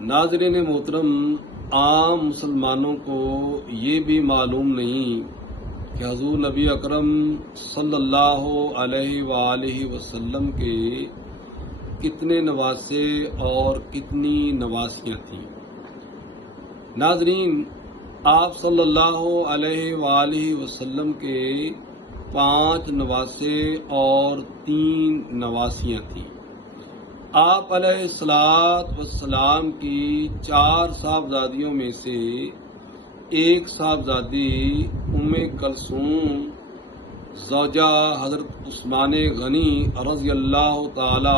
ناظرین محترم، عام مسلمانوں کو یہ بھی معلوم نہیں کہ حضور نبی اکرم صلی اللہ علیہ وآلہ وسلم کے کتنے نواسے اور کتنی نواسیاں تھیں۔ ناظرین، آپ صلی اللہ علیہ وآلہ وسلم کے 5 نواسے اور 3 نواسیاں تھیں۔ آپ علیہ السلام کی 4 صاحبزادیوں میں سے ایک صاحبزادی ام کلثوم زوجہ حضرت عثمان غنی رضی اللہ تعالی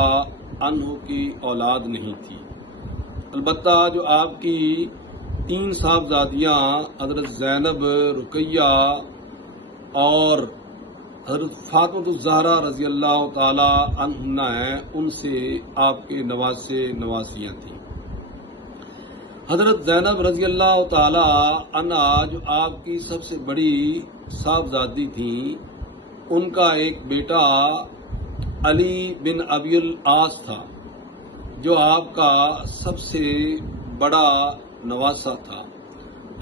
عنہ کی اولاد نہیں تھی۔ البتہ جو آپ کی 3 صاحبزادیاں حضرت زینب، رقیہ اور حضرت فاطمہ الزہرا رضی اللہ تعالی عنہا ہیں، ان سے آپ کے نواسے نواسیاں تھیں۔ حضرت زینب رضی اللہ تعالی عنہا جو آپ کی سب سے بڑی صاحبزادی تھیں، ان کا ایک بیٹا علی بن ابی العاص تھا جو آپ کا سب سے بڑا نواسا تھا۔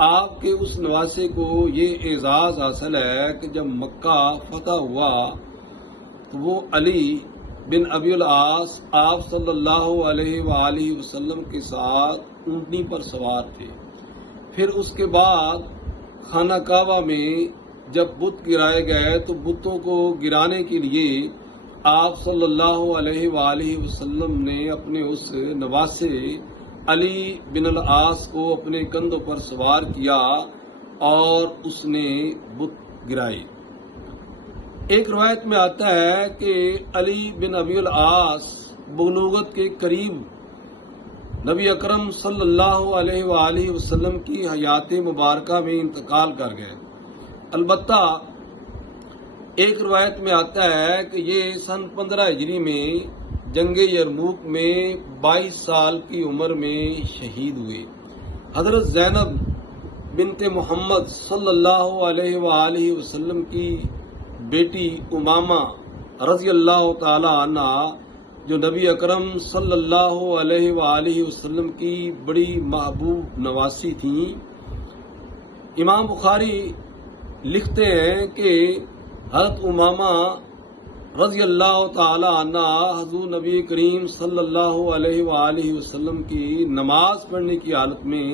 آپ کے اس نواسے کو یہ اعزاز حاصل ہے کہ جب مکہ فتح ہوا تو وہ علی بن ابی العاص آپ صلی اللہ علیہ وآلہ وسلم کے ساتھ اونٹنی پر سوار تھے۔ پھر اس کے بعد خانہ کعبہ میں جب بت گرائے گئے تو بتوں کو گرانے کے لیے آپ صلی اللہ علیہ وآلہ وسلم نے اپنے اس نواسے علی بن العاص کو اپنے کندھوں پر سوار کیا اور اس نے بت گرائے۔ ایک روایت میں آتا ہے کہ علی بن ابی العاص بلوغت کے قریب نبی اکرم صلی اللہ علیہ وآلہ وسلم کی حیات مبارکہ میں انتقال کر گئے۔ البتہ ایک روایت میں آتا ہے کہ یہ سن 15 ہجری میں جنگ یرموک میں 22 سال کی عمر میں شہید ہوئے۔ حضرت زینب بنت محمد صلی اللہ علیہ وآلہ وسلم کی بیٹی امامہ رضی اللہ تعالی عنہ جو نبی اکرم صلی اللہ علیہ وآلہ وسلم کی بڑی محبوب نواسی تھیں۔ امام بخاری لکھتے ہیں کہ حضرت امامہ رضی اللہ تعالی عنہ حضور نبی کریم صلی اللہ علیہ وآلہ وسلم کی نماز پڑھنے کی حالت میں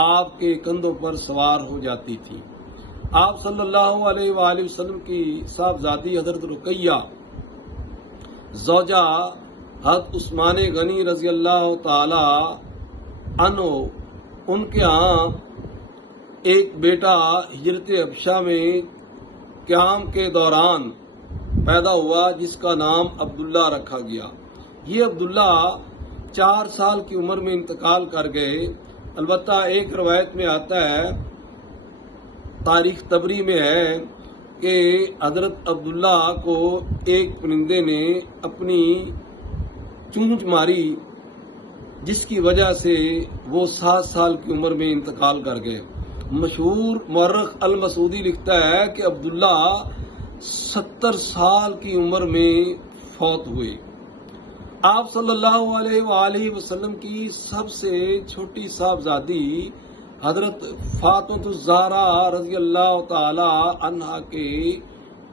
آپ کے کندھوں پر سوار ہو جاتی تھی۔ آپ صلی اللہ علیہ وآلہ وسلم کی صاحبزادی حضرت رقیہ زوجہ حضرت عثمان غنی رضی اللہ تعالی عنہ، ان کے ہاں ایک بیٹا ہجرت حبشہ میں قیام کے دوران پیدا ہوا جس کا نام عبداللہ رکھا گیا۔ یہ عبداللہ 4 سال کی عمر میں انتقال کر گئے۔ البتہ ایک روایت میں آتا ہے، تاریخ طبری میں ہے کہ حضرت عبداللہ کو ایک پرندے نے اپنی چونچ ماری جس کی وجہ سے وہ 7 سال کی عمر میں انتقال کر گئے۔ مشہور مورخ المسعودی لکھتا ہے کہ عبداللہ 70 سال کی عمر میں فوت ہوئے۔ آپ صلی اللہ علیہ وآلہ وسلم کی سب سے چھوٹی صاحبزادی حضرت فاطمہ الزہرا رضی اللہ تعالی عنہا کے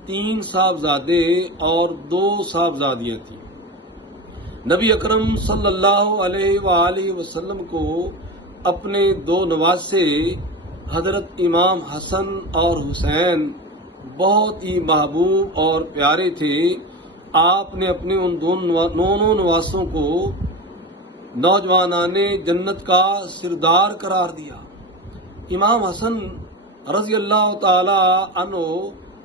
3 صاحبزادے اور 2 صاحبزادیاں تھیں۔ نبی اکرم صلی اللہ علیہ وآلہ وسلم کو اپنے 2 نواسے حضرت امام حسن اور حسین بہت ہی محبوب اور پیارے تھے۔ آپ نے اپنے ان دونوں نواسوں کو نوجوانان جنت کا سردار قرار دیا۔ امام حسن رضی اللہ تعالی عنہ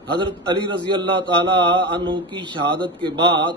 حضرت علی رضی اللہ تعالی عنہ کی شہادت کے بعد